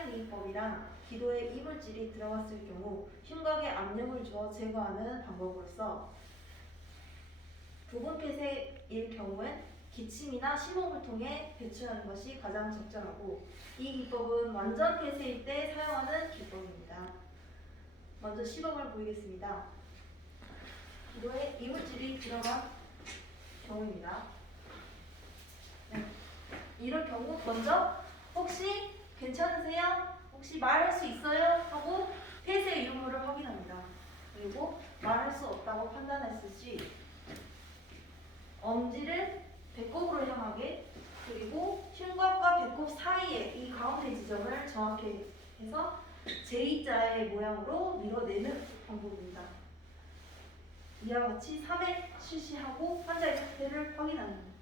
타임기법이란 기도에 이물질이 들어갔을 경우 흉곽에 압력을 주어 제거하는 방법으로서 부분 폐쇄일 경우엔 기침이나 심호흡을 통해 배출하는 것이 가장 적절하고 이 기법은 완전 폐쇄일 때 사용하는 기법입니다. 먼저 시범을 보이겠습니다. 기도에 이물질이 들어간 경우입니다. 네. 이럴 경우 먼저 혹시 괜찮으세요? 혹시 말할 수 있어요? 하고 폐쇄 유무를 확인합니다. 그리고 말할 수 없다고 판단했을 시 엄지를 배꼽으로 향하게 그리고 흉곽과 배꼽 사이에 이 가운데 지점을 정확히 해서 J자의 모양으로 밀어내는 방법입니다. 이와 같이 3회 실시하고 환자의 상태를 확인합니다.